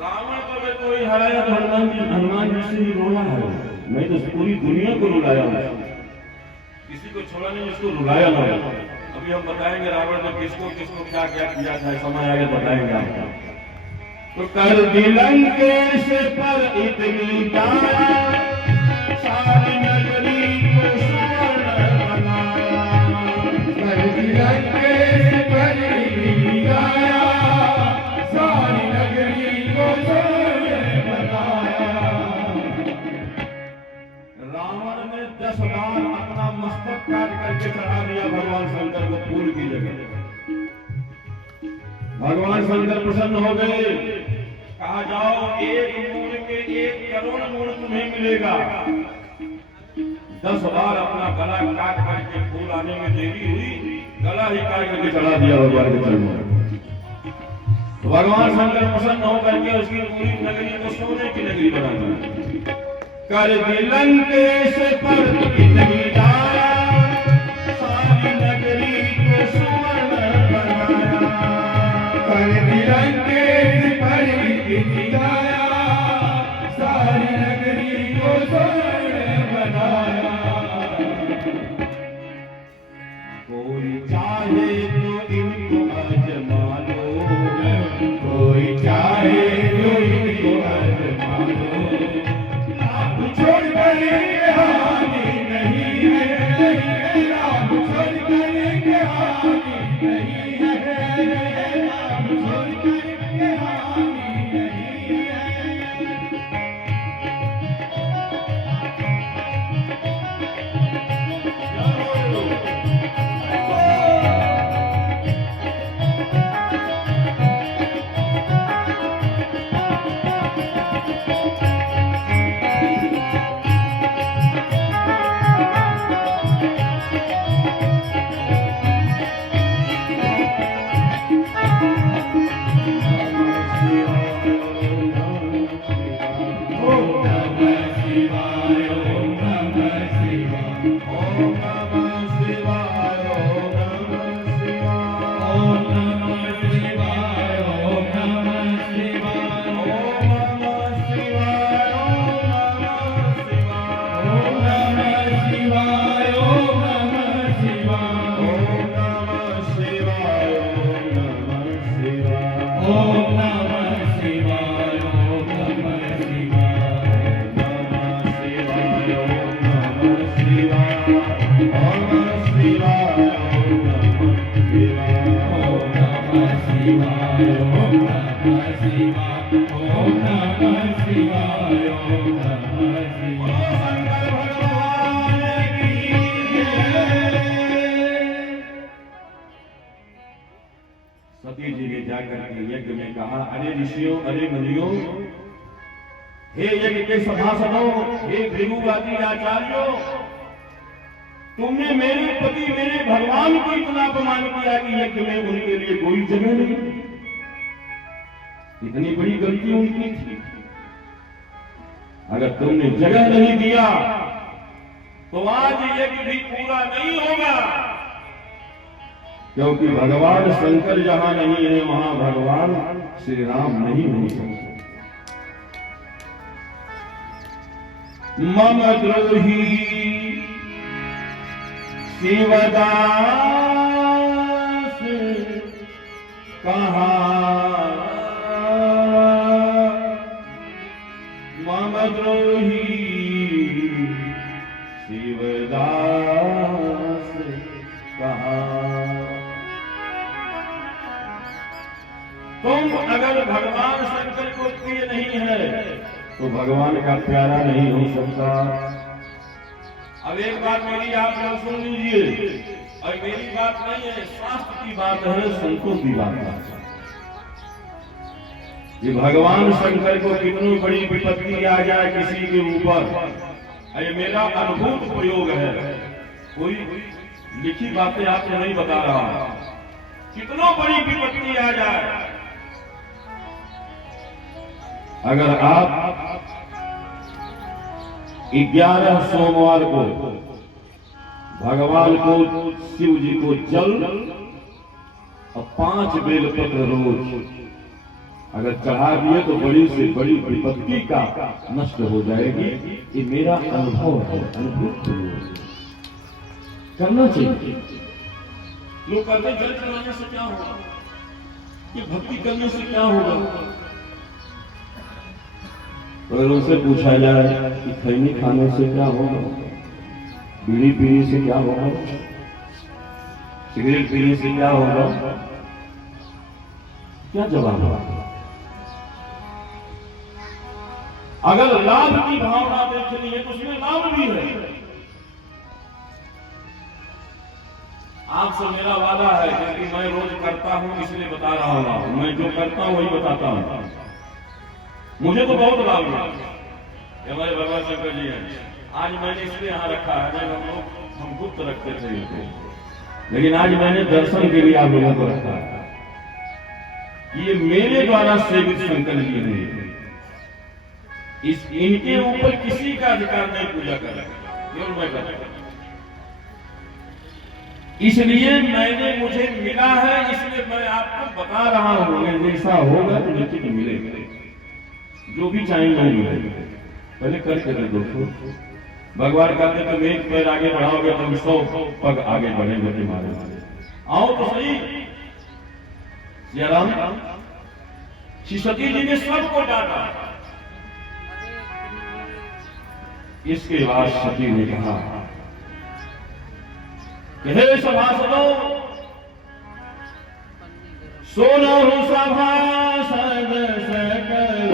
रावण को अगर कोई हराया तो हनुमान जी से ही रोना है। मैं तो पूरी दुनिया को रुलाया हूँ, किसी को छोड़ा नहीं, उसको रुलाया ना। अभी हम बताएंगे रावण ने किसको किसको क्या क्या किया था, समय आगे बताएंगे आपको। तो कर दी लंकेश पर इतनी दया, सारी नगरी को सुवर्ण बनाया। कर दी लंकेश पर इतनी दया, सारी नगरी को सुवर्ण बनाया। रावण ने 10 बार अपना मस्तक काट करके चढ़ा दिया भगवान शंकर को फूल की जगह। भगवान शंकर प्रसन्न हो गए। कहा जाओ, 1 मूल के 1 करोड़ मूल तुम्हें मिलेगा। 10 बार अपना गला काट करके फूल आने में देरी हुई, गला ही काट करके चढ़ा दिया भगवान के चरणों में। तो भगवान शंकर प्रसन्न होकर के उसकी पूरी नगरी को सोने की नगरी बना दी। कर लंकेश पर विजयी सारी नगरी को स्वर्ण बनाया। कर लंकेश पर विजयी सारी नगरी को स्वर्ण बनाया। कोई चाहे तो इनको आजमा लो, कोई चाहे तो इनको आजमा लो। आप छोड़ कर हानि नहीं है, आप छोड़ कर हानि नहीं है, आप छोड़ कर हानि नहीं है। सती जी ने जाकर के यज्ञ में कहा, अरे ऋषियों, अरे मुनियों, हे यज्ञ के सभासदों, हे भृगुवादी आचार्यों, तुमने मेरे पति मेरे भगवान को इतना अपमान किया कि यज्ञ में उनके लिए कोई जगह नहीं। इतनी बड़ी गलती उनकी थी। अगर तुमने जगह नहीं दिया तो आज यज्ञ भी पूरा नहीं होगा, क्योंकि भगवान शंकर जहां नहीं है वहां भगवान श्री राम नहीं हो सकते। मम द्रोही शिवदास कहा, मम द्रोही शिवदास कहा। तुम अगर भगवान शंकर को प्रिय नहीं है तो भगवान का प्यारा नहीं हो सकता। अब एक बात मेरी आप लोग सुन लीजिए, और मेरी बात नहीं है, शास्त्र की बात है, संतों की बात है। ये भगवान शंकर को कितनी बड़ी विपत्ति आ जाए किसी के ऊपर, ये मेरा अनुभूत प्रयोग है, कोई लिखी बातें आपको नहीं बता रहा। कितनों बड़ी विपत्ति आ जाए, अगर आप 11 सोमवार को भगवान को शिव जी को जल और 5 बेलपत्र रोज अगर चढ़ा दिए तो बड़ी से बड़ी विपत्ति का नष्ट हो जाएगी। ये मेरा अनुभव है, अनुभूत करना चाहिए। लोग कहते जल चढ़ाने से क्या होगा, ये भक्ति करने से क्या होगा। अगर उनसे पूछा जाए कि खैनी खाने से क्या होगा, बीड़ी पीने से क्या होगा, सिगरेट पीने से क्या होगा, क्या जवाब होगा। अगर लाभ की भावना देखनी है तो उसमें लाभ भी है। आपसे मेरा वादा है, क्योंकि मैं रोज करता हूं इसलिए बता रहा हूं, मैं जो करता हूं वही बताता हूं। मुझे तो बहुत लाभ हुआ। हमारे भगवान शंकर जी हैं, आज मैंने इसलिए यहां रखा है, हम गुप्त रखते थे। लेकिन आज मैंने दर्शन के लिए आप लोगों को रखा, ये मेरे द्वारा सेवित शंकर जी हैं, इनके ऊपर किसी का अधिकार नहीं पूजा करना, केवल मैं करता। इसलिए मुझे मिला है, इसलिए मैं आपको बता रहा हूं, जैसा होगा तो निश्चित मिलेगा, जो भी चाहेंगे वो मिलेगा। पहले करके दोस्तों, भगवान कहते तुम एक पैर आगे बढ़ाओगे तुम 100 पग आगे बढ़ेंगे तुम्हारे। आओ तो सही। राम श्री सती जी ने सबको डांटा। इसके बाद सती ने कहा कि हे सभासदों, सोनहु सभासद सकल,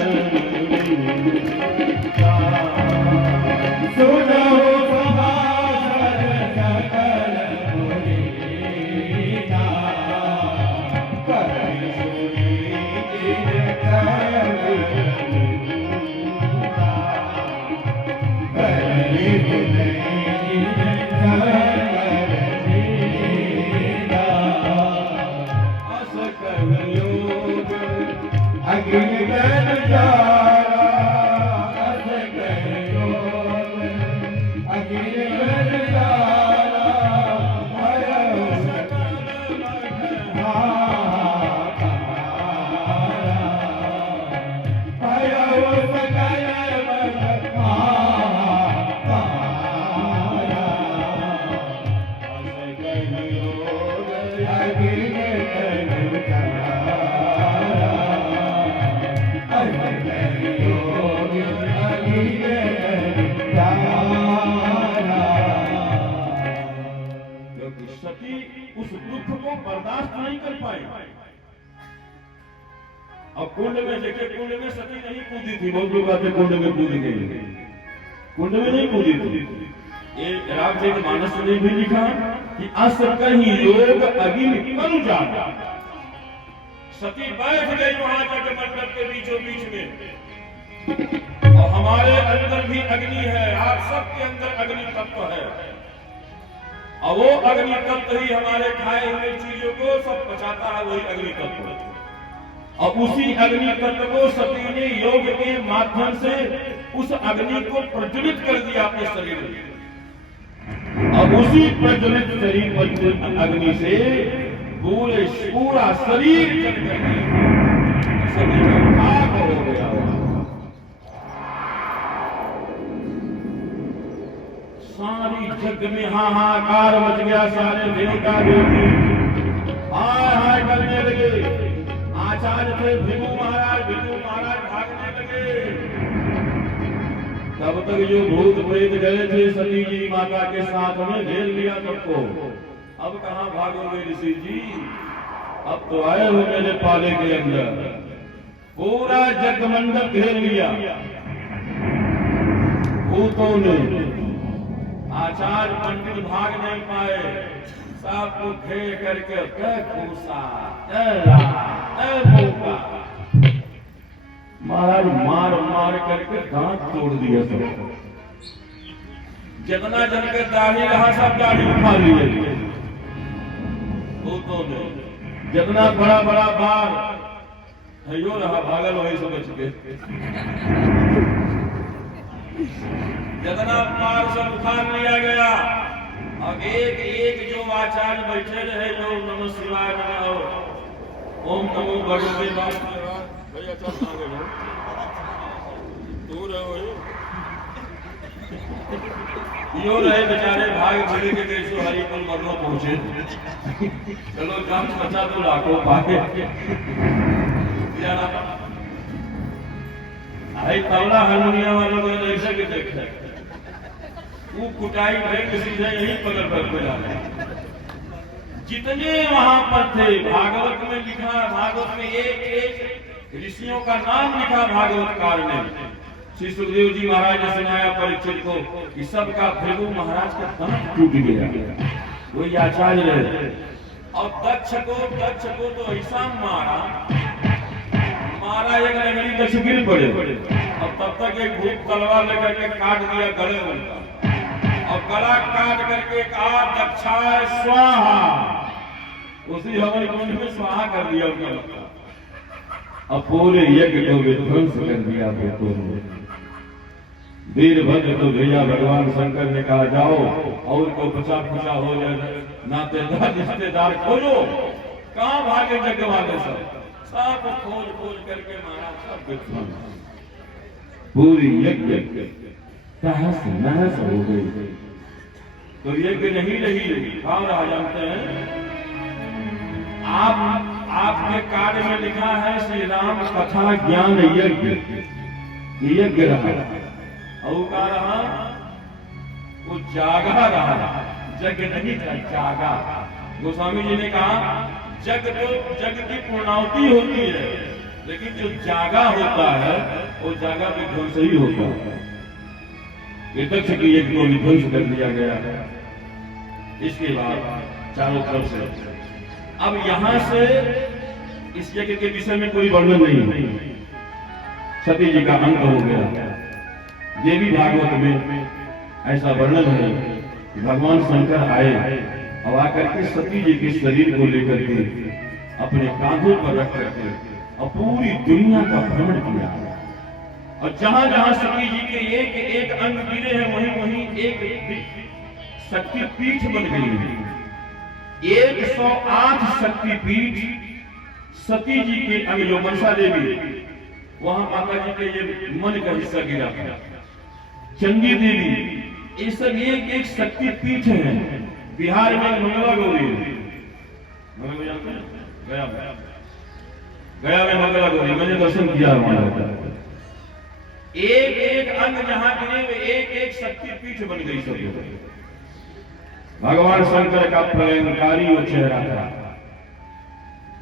सोनहु सभासद सकल मुनीता, कहि सुनि जिन कहि उस दुख को बर्दाश्त नहीं कर पाए। अब कुंड में देखे, कुंड में सती नहीं कूदी थी, बहुत लोग आते कुंड में कूद गई, कुंड में नहीं कूदी थी। ये रामचरितमानस ने भी लिखा कि अस कहीं योग अग्नि कनु जाता, सती बैठ गई वहां जाकर मंडप के बीचों बीच में, और हमारे अंदर भी अग्नि है, आप सबके अंदर अग्नि तत्व है, और वो अग्नि तत्व ही हमारे खाए हुए चीजों को सब पचाता है, वही अग्नि तत्व। और उसी अग्नि तत्व को सती ने योग के माध्यम से उस अग्नि को प्रज्वलित कर दिया अपने शरीर में। अब उसी प्रज्वलित शरीर पर अग्नि से पूरा शरीर जल गया, सती का खाक हो गया। सारी जग में हाहाकार मच गया, सारे देवता देवी हाय हाय करने लगे। आचार्य थे भृगु महाराज भागने लगे। तब तक जो भूत प्रेत गए थे सती जी माता के साथ में, घेर लिया सबको। अब कहां भागोगे ऋषि जी, अब तो आए हो मेरे पाले के अंदर। पूरा जगमंडप घेर लिया भूतों ने। आचार्य पंडित भाग नहीं पाए, सबको घेर करके महाराज मार मार करके दांत तोड़ दिया सब। जितना जन के दाढ़ी रहा सब दाढ़ी उठा लिए भूतों ने। जितना बड़ा बड़ा बार यो रहा भागल वही समझ के, जितना पार सब उखाड़ लिया गया। और एक एक जो आचार्य बैठे रहे, जो नमः शिवाय नमः ओम नमो भगवते वासुदेवाय, भैया चल आ गए तू रहो यो रहे बेचारे, भाग भले के देशो हरिकुल मरनो पहुंचे। चलो जान बचा तो लाखों पाके आई तबला हारमोनियम वालों को ऐसे के देखे वो कुटाई भाई सीधे यही पकड़ कर जाते। जितने वहां पर थे, भागवत में लिखा, भागवत में एक एक ऋषियों का नाम लिखा भागवतकार ने। श्री सुखदेव जी महाराज ने सुनाया परीक्षित को कि सबका भृगु महाराज का दांत टूट गया, वही आचार्य रहे। और दक्ष को तो ऐसा मारा एक लंगड़ी दक्ष गिर पड़े। और तब तक एक भूत तलवार लेकर के काट दिया गले उनका। और गला काट करके कहा दक्षाय स्वाहा, उसी हवन कुंड में स्वाहा कर दिया उनका। अब पूरे यज्ञ को विध्वंस कर दिया बेटों। वीरभद्र को भेजा भगवान शंकर ने कहा जाओ और को बचा खुचा हो जाए, नातेदार रिश्तेदार खोजो, कहां भागे यज्ञ वाले सब खोज खोज करके मारा, सब विध्वंस। पूरी यज्ञ तहस नहस हो गई। तो यज्ञ नहीं रही, कहा रहा जानते हैं? आपके कार्य में लिखा है श्री राम कथा ज्ञान यज्ञ, यज्ञ रहा और का रहा वो जागा रहा, यज्ञ नहीं था, जागा। गोस्वामी जी ने कहा जग तो जग की पूर्णाहुति होती है, लेकिन जो जागा होता है वो जागा विध्वंस ही होता है। ये दक्ष की यज्ञ को विध्वंस कर दिया गया। इसके बाद चारों तरफ से अब यहां से इस यज्ञ के विषय में कोई वर्णन नहीं, सती जी का अंत हो गया। देवी भागवत में ऐसा वर्णन है कि भगवान शंकर आए और आकर के सती जी के शरीर को लेकर के अपने कांधों पर रख करके और पूरी दुनिया का भ्रमण किया, और जहां जहां सती जी के एक एक अंग गिरे हैं वहीं वहीं एक शक्ति पीठ बन गई है। 108 शक्तिपीठ सती जी के अंग, जो मनसा देवी, वहां माता जी के ये मन का हिस्सा गिरा था। चंडी देवी, ये सब एक एक शक्तिपीठ है। बिहार में मंगला गौरी, गया में मंगला गौरी, मैंने दर्शन किया वहां। एक एक अंग जहां गिरे एक एक शक्तिपीठ बन गई सब। भगवान शंकर का प्रलयंकारी वो चेहरा था,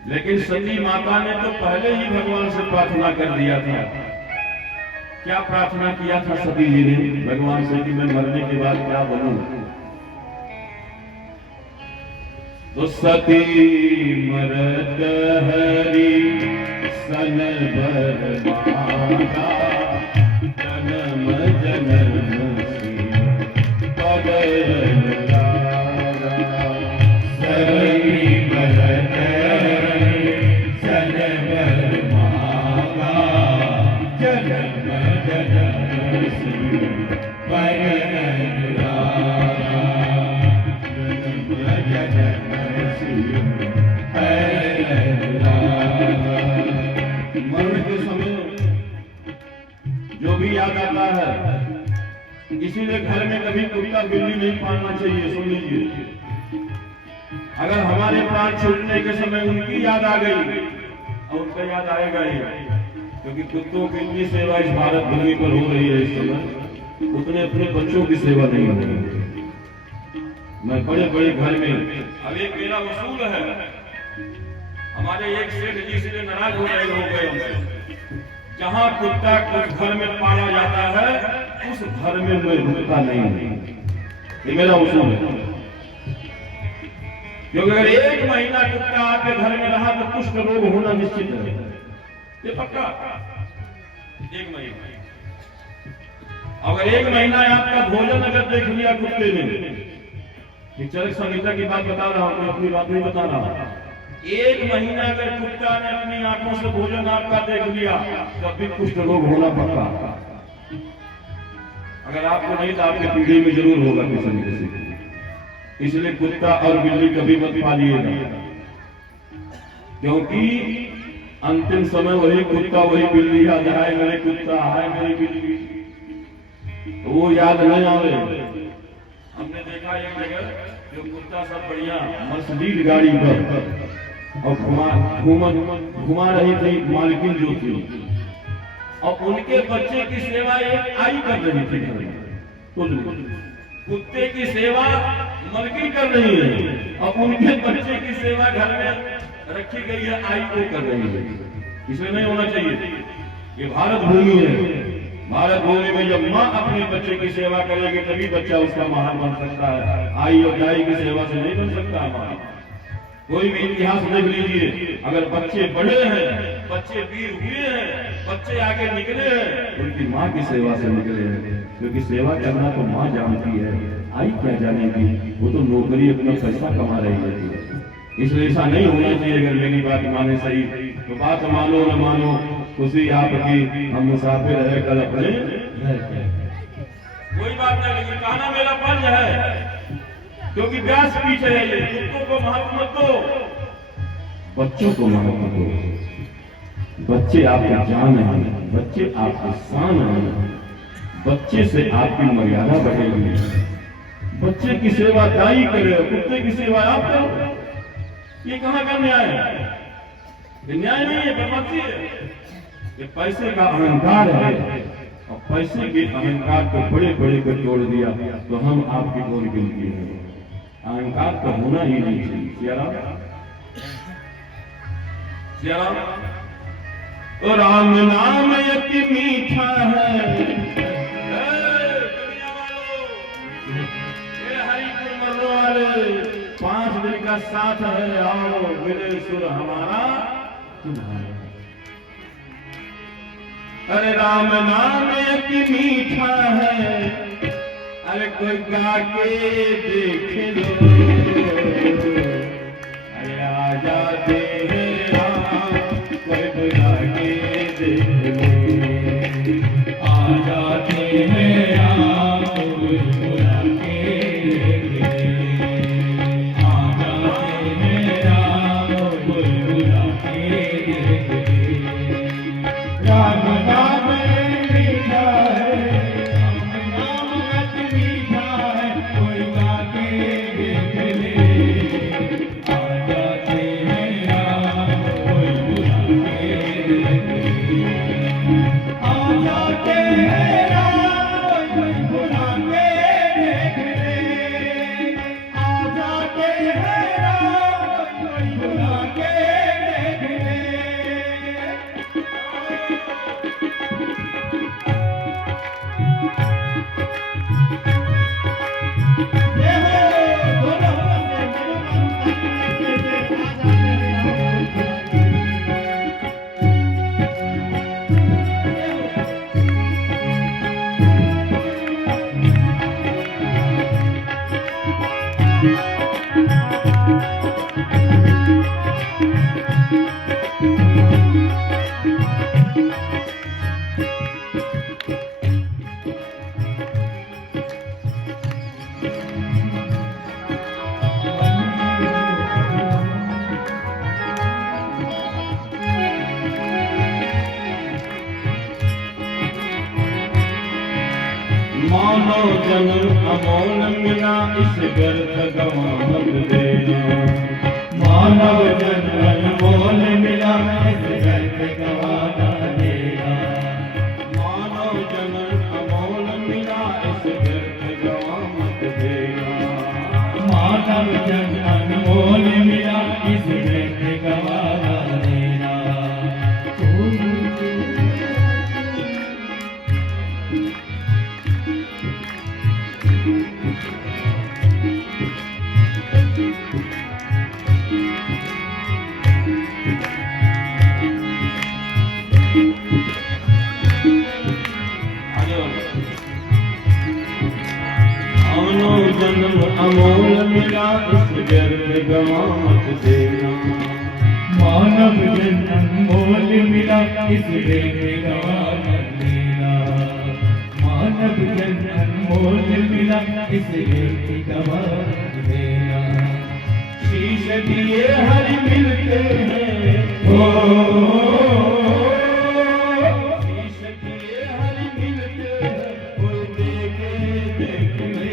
लेकिन सती माता ने तो पहले ही भगवान से प्रार्थना कर दिया था। क्या प्रार्थना किया था सती जी ने भगवान से कि मैं मरने के बाद क्या बनूं? तो सती मरत हरि सन भर मांगा, जन्म जन्म याद आता है। इसीलिए घर में कभी कुत्ता बिल्ली नहीं पालना चाहिए। सुन लीजिए, अगर हमारे प्राण छूटने के समय उनकी याद आ गई और उनका याद आएगा ही, क्योंकि कुत्तों की इतनी सेवा इस भारत भूमि पर हो रही है इस समय, उतने अपने बच्चों की सेवा नहीं हो रही। मैं बड़े बड़े घर में, अब एक मेरा वसूल है, हमारे एक सेठ जी से नाराज हो गए हमसे। जहां कुत्ता उस घर में पाला जाता है उस घर में मैं रुकता नहीं, ये मेरा उसूल है। क्योंकि अगर 1 महीना कुत्ता आपके घर में रहा तो कुष्ठ रोग होना निश्चित है, ये पक्का। 1 महीना, अगर 1 महीना आपका भोजन अगर देख लिया कुत्ते ने, चरक संहिता की बात बता रहा हूं, अपनी बात नहीं बता रहा। 1 महीना अगर कुत्ता ने अपनी आंखों से भोजन आपका देख लिया तब भी कुष्ठ रोग होना पक्का। अगर आपको नहीं तो आपके पीढ़ी में जरूर होगा किसी न किसी। इसलिए कुत्ता और बिल्ली कभी मत पालिएगा, क्योंकि अंतिम समय वही कुत्ता वही बिल्ली याद आए, मेरे कुत्ता आए मेरी बिल्ली, वो याद नहीं आवे। हमने देखा एक जगह जो कुत्ता सब बढ़िया मर्सिडीज गाड़ी पर और घुमा रही थी मालकिन जो थी, और उनके बच्चे की सेवा एक आई कर रही थी। कुत्ते की सेवा मलकिन कर रही है और उनके बच्चे की सेवा घर में रखी गई है, आई को कर रही है। इसलिए नहीं होना चाहिए। ये भारत भूमि है, भारत भूमि में जब माँ अपने बच्चे की सेवा करेगी तभी बच्चा उसका महान बन सकता है। आई और दाई की सेवा से नहीं बन सकता हमारा। कोई भी इतिहास देख लीजिए, अगर बच्चे बड़े हैं, बच्चे वीर हुए हैं, बच्चे आगे निकले हैं, उनकी माँ की सेवा से निकले हैं, क्योंकि सेवा करना तो माँ जानती है। आई क्या जाने की, वो तो नौकरी अपना पैसा कमा रही है। इसलिए ऐसा नहीं होना चाहिए। अगर मेरी बात माने सही तो बात मानो न मानो, खुशी आपकी, हम मुसाफिर है कल अपने कोई बात नहीं, लेकिन कहना मेरा फर्ज है क्योंकि व्यास पीछे है। ये कुत्तों को महत्व मत दो, बच्चों को महत्व दो। बच्चे आपकी जान है, बच्चे आपकी शान है, बच्चे से आपकी मर्यादा बढ़ेगी। बच्चे की सेवा दाई करे, कुत्ते की सेवा आप करो। ये कहां का न्याय है? ये न्याय नहीं है, बदमाशी है। ये पैसे का अहंकार है और पैसे के अहंकार को बड़े बड़े को जोड़ दिया तो हम आपकी कौन गिनती है? अहंकार तो होना ही नहीं चाहिए। सियाराम तो राम नाम यति मीठा है, हरिपुर मरने वाले 5 दिन का साथ है, आओ मिले सुर हमारा तुम्हारा। अरे राम नाम यति मीठा है, अरे कोई गा के देख लो। अरे आ जाते हैं राम, कोई बुला के देख लो। आ जाते हैं राम, कोई बुला के देख लो। आ जाते हैं राम, कोई बुला के देख लो। राम नाम मीठा है, राम नाम अति मीठा है, कोई गा के देख ले। आ जाते हैं राम, कोई बुला के देख ले। आ जाते हैं राम, कोई बुला के देख ले। आ जाते हैं राम, कोई बुला के देख ले। मानव जन्म अमोल मिला, इस व्यर्थ गवा मत देना। मानव जन्म अमोल मिला, इस व्यर्थ गवा न देना। मानव जन्म अमोल मिला, इस व्यर्थ गवा मत देना। मानव जन्म अनमोल मिला, इस व्यर्थ गवा न देना। जन्म अमोल मिला, इस व्यर्थ गवा मत देना। मानव जन्म अनमोल मिला, इस व्यर्थ गवा मत देना। मानव जन्म अनमोल मिला, इस व्यर्थ गवा मत देना। शीश दिए हरि मिलते हैं, शीश दिए हरि मिलते हैं, कोई देखे देख ले।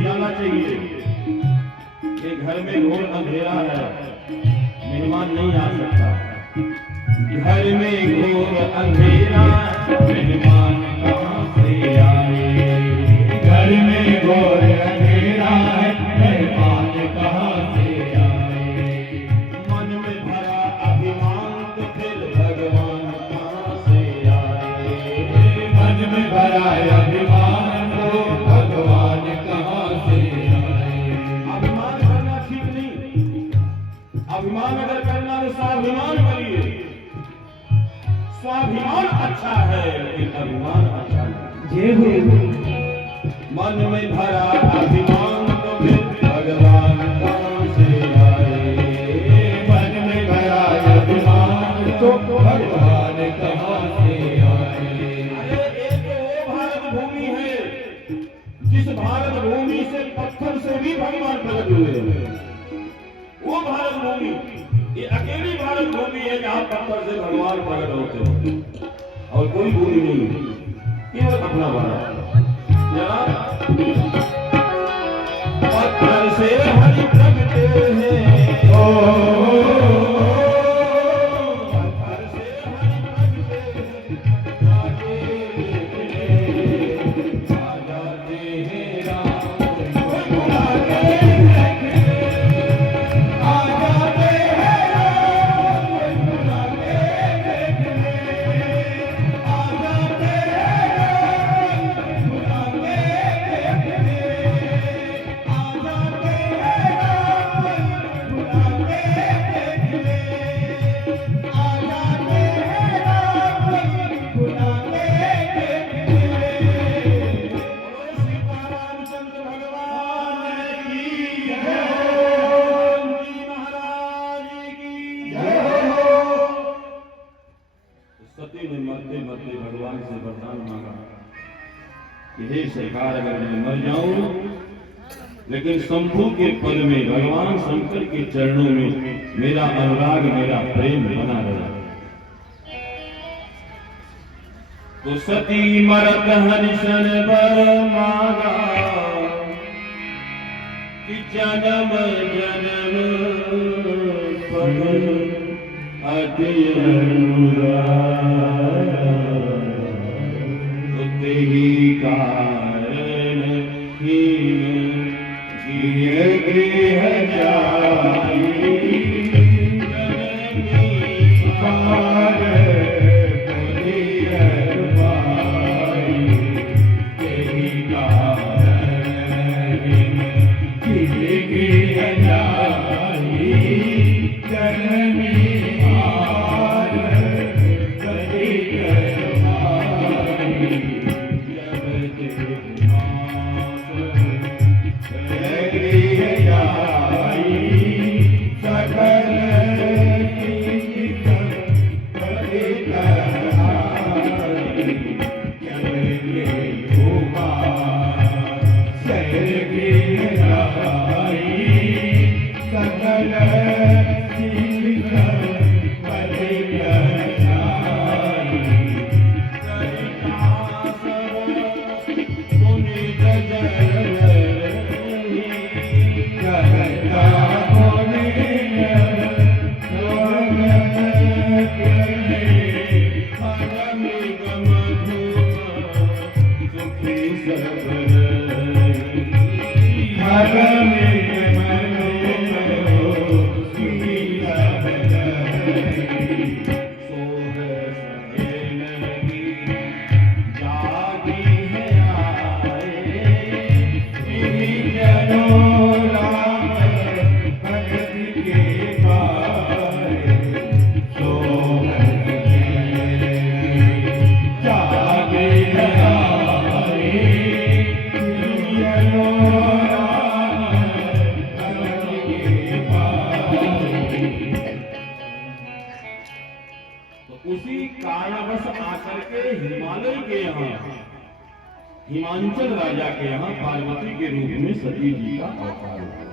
उजाला चाहिए। एक घर में घोर अंधेरा है, मेहमान नहीं आ सकता। घर में घोर अंधेरा, मेहमान कहाँ से आए। घर में घोर अंधेरा है, मेहमान कहाँ से आए। मन में भरा अभिमान तो फिर भगवान कहाँ से आए। मन में भरा अभिमान तो भगवान कहाँ से आए। अभिमान करना ठीक नहीं। अभिमान अगर करना तो स्वाभिमान करिए। स्वाभिमान अच्छा है लेकिन अभिमान अच्छा नहीं। मन में भरा अभिमान तो फिर भगवान कहाँ से आए। मन में भरा अभिमान तो भगवान कहाँ से आए। अरे एक वो भारत भूमि है जिस भारत भूमि से पत्थर से भी भगवान प्रकट हुए हैं। वो भारत भूमि, ये अकेली भारत भूमि है जहाँ पत्थर से भगवान प्रकट होते हैं और कोई भूमि नहीं है, केवल अपना भारत। जरा पत्थर से हरि प्रगटे हैं, पत्थर से हरि प्रगटे हैं, आगे आ जाते हैं राम, कोई बुलाते हैं, आ जाते हैं राम, कोई बुलाते हैं, आ जाते हैं राम, बुलाते हैं, आ जाते हैं राम, बुलाते हैं, आ जाते हैं राम, बुलाते हैं। सीतारामचंद्र भगवान की जय हो, जी महाराज की जय हो। सती ने मरते मरते भगवान से वरदान मांगा कि हे सरकार, अगर मैं मर जाऊं लेकिन शंभू के पद में, भगवान शंकर के चरणों में मेरा अनुराग, मेरा प्रेम बना रहा। तो सती मरत हरिशन बर मांगा कि जन्म जन्म पर अति अनुराग, तेहि कारण ही जिय गृह जाई, जननी पार बलिय पाई, तेहि कारण जिय गृह जाई, जननी पार बलिय पाई। गृह जाई, सकल चीज बलिय पाई, चले घुमा गृह जाई, सकल चीज बलिय पाई। कहता उसी कारणवश आकर के हिमालय के यहाँ, हिमांचल राजा के यहाँ पार्वती के रूप में सती जी का अवतार हुआ।